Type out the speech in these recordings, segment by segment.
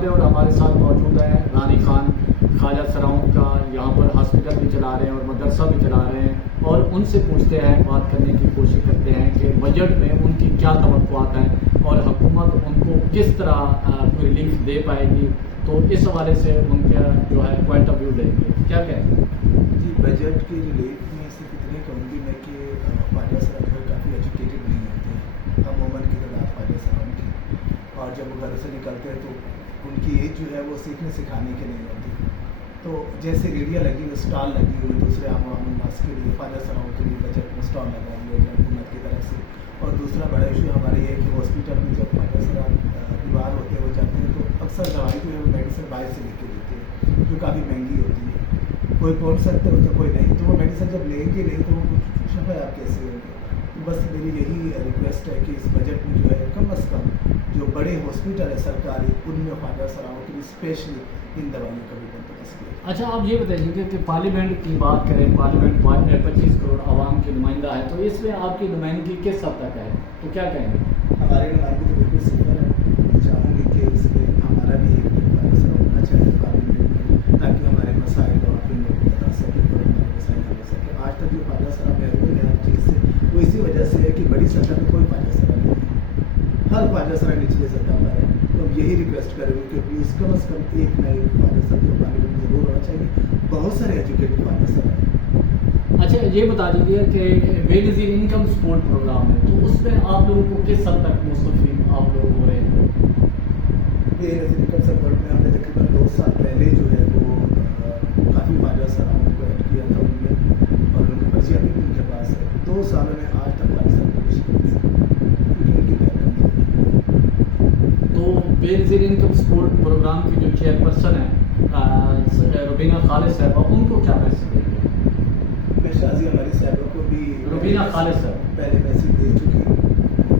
آمد ہے اور ہمارے ساتھ موجود ہیں رانی خان خواجہ سراؤں کا، یہاں پر ہاسپٹل بھی چلا رہے ہیں اور مدرسہ بھی چلا رہے ہیں، اور ان سے پوچھتے ہیں، بات کرنے کی کوشش کرتے ہیں کہ بجٹ میں ان کی کیا توقعات ہیں اور حکومت ان کو کس طرح ریلیف دے پائے گی. تو اس حوالے سے ان کا جو ہے پوائنٹ آف ویو دیں گے. کیا کہیں گے؟ جی، بجٹ کی ریلیف میں صرف اتنے کہوں گی میں کہ خواجہ سرا جو ہے کافی ایجوکیٹڈ نہیں ہوتے ہیں، عموماً کی تعداد خواجہ سراؤں کی، اور جب وہ گھر سے نکلتے ہیں تو ان کی ایج جو ہے وہ سیکھنے سکھانے کی نہیں ہوتی. تو جیسے ریڑیاں لگی ہوئی، اسٹال لگی ہوئی دوسرے عام الناس کے لیے، خواجہ سراؤں کے لیے بجٹ میں اسٹال لگا ہوئے ہیں حکومت کی طرف سے. اور دوسرا بڑا ایشو ہمارے یہ ہے کہ ہاسپٹل میں جب خواجہ سرا بیمار ہوتے ہوئے جاتے ہیں تو اکثر دوائی جو ہے وہ میڈیسن باہر سے لکھ کے دیتے ہیں جو کافی مہنگی ہوتی ہے، کوئی پہنچ سکتا ہے اس کا کوئی نہیں، تو وہ میڈیسن جب لیں گے نہیں تو وہ کچھ شفا آپ کیسے ہوں گے. بس میری یہی ریکویسٹ ہے کہ اس بجٹ میں جو ہے کم از کم جو بڑے ہاسپٹل ہے سرکاری، ان میں خواجہ سراؤں کے لیے اسپیشلی ان دوائیوں کا بھی بندوبست کیا. اچھا، آپ یہ بتائیے کہ پارلیمنٹ کی بات کریں، پارلیمنٹ 25 کروڑ عوام کی نمائندہ ہے، تو اس میں آپ کی نمائندگی کس حد تک ہے؟ تو کیا کہیں گے؟ ہماری نمائندگی تو بالکل صفر ہے. میں چاہوں گی کہ اس میں ہمارا بھی ایک خواجہ سرا ہونا چاہیے پارلیمنٹ میں، تاکہ ہمارے مسائل کو آپ لوگوں کو بتا سکیں اور ہمارے مسائل حل ہو سکے. آج تک جو خواجہ سرا محروم ہے ہر چیز سے، وہ اسی وجہ سے ہے کہ بڑی سطح میں کوئی خواجہ سرا نہیں ہے، ہر خواجہ سرا نچلے سطح پر ہے. تو ہم یہی ریکویسٹ کریں گے کہ پلیز کم از کم ایک نہ ایک خواجہ سرا جو پارلیمنٹ میں ضرور ہونا چاہیے. بہت سارے ایجوکیٹڈ خواجہ سرا ہیں. اچھا، یہ بتا دیجیے کہ بے نظیر انکم سپورٹ پروگرام ہے، تو اس میں آپ لوگوں کو کس حد تک مستفید آپ لوگ ہو رہے ہیں؟ بے نظیر انکم سپورٹ میں ہم نے تقریباً 2 سال پہلے جو ہے وہ کافی خواجہ سراؤں کو ایڈ کیا تھا ان میں، اور ان کی پرچیاں بھی ان کے پاس ہے. 2 سالوں میں آج تک خواجہ سرا کو کچھ نہیں سکتا کیونکہ ان کی بہت کمزور ہے. تو بے نظیر انکم سپورٹ پروگرام کی جو چیئرپرسن ہیں روبینہ خالد صاحبہ، ان کو کیا میسج دیں گے؟ میں شازی ہماری صاحبہ کو بھی روبینہ خالد صاحب پہلے میسج دے چکی ہوں،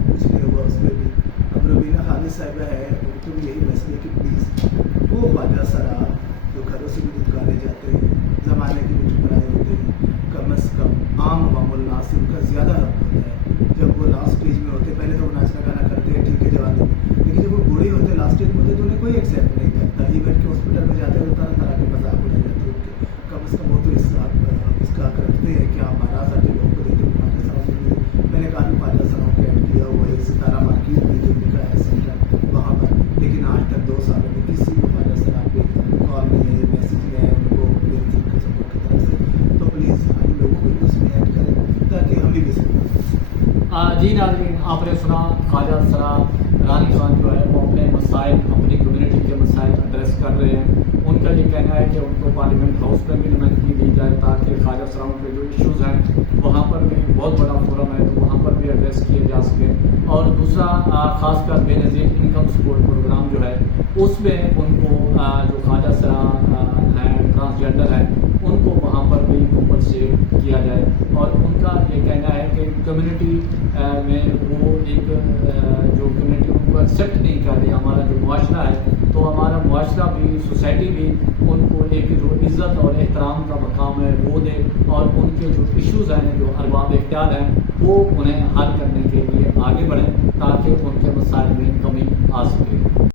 کچھ نہیں ہوا اس میں بھی. اب روبینہ خالد صاحبہ ہے، ان کو بھی یہی میسج ہے کہ پلیز وہ خواجہ سرا جو گھروں سے بھی دھتکارے جاتے ہیں، زمانے کے بھی ٹھکرائے ہوتے ہیں، کم از کم عام عوام الناس سے ان کا زیادہ حق ہوتا ہے. جب وہ لاسٹ اسٹیج میں ہوتے، پہلے تو وہ ناچنا گانا کرتے ہیں، ٹھیک ہے جوانی میں، لیکن جب وہ بوڑھے ہوتے لاسٹ اسٹیج میں ہوتے تو انہیں کوئی ایکسیپٹ نہیں کرتا. ایون کہ ہاسپٹل میں جاتے ہیں تو طرح طرح کے مذاق اڑائے جاتے ہیں ان کے. کم از کم وہ تو اس کا حق رکھتے ہیں کہ آپ 12,000 کے لوگوں کو دیتے ہیں خواجہ سراؤں کے لیے. میں نے کافی خواجہ سراؤں کو ایڈ کیا ہوا ہے ستارہ مارکیٹ میں جو ان کا ہے سینٹر وہاں پر، لیکن آج تک 2 سالوں میں کسی کو خواجہ سرا پہ کال نہیں ہے، میسج نہیں آیا ان کو میرے ٹیم کے سپورٹ کی طرف سے. تو پلیز ہم لوگوں کو بھی اس میں ایڈ کریں تاکہ ہم بھی سپورٹ کر سکیں. جی ناظرین، آپ نے سنا خواجہ سرا رانی خان جو ہے وہ اپنے مسائل، اپنی کمیونٹی کے مسائل ایڈریس کر رہے ہیں. ان کا یہ کہنا ہے کہ ان کو پارلیمنٹ ہاؤس میں بھی نمائندگی دی جائے تاکہ خواجہ سراؤں کے جو ایشوز ہیں وہاں پر بھی، بہت بڑا فورم ہے تو وہاں پر بھی ایڈریس کیے جا سکے. اور دوسرا خاص کر بے نظیر انکم سپورٹ پروگرام جو ہے اس میں ان کو جو خواجہ سرا ہیں، ٹرانسجینڈر ہیں، ان کو وہاں پر بھی کمپنسیٹ کیا جائے. اور ان کا یہ کہنا ہے کہ کمیونٹی میں وہ ایک جو کمیونٹی ان کو ایکسیپٹ نہیں کر رہی، ہمارا جو معاشرہ ہے تو ہمارا معاشرہ بھی، سوسائٹی بھی ان کو ایک جو عزت اور احترام کا مقام ہے وہ دے، اور ان کے جو ایشوز ہیں، جو ارباب اختیار ہیں، وہ انہیں حل کرنے کے لیے آگے بڑھیں تاکہ ان کے مسائل میں کمی آ سکے.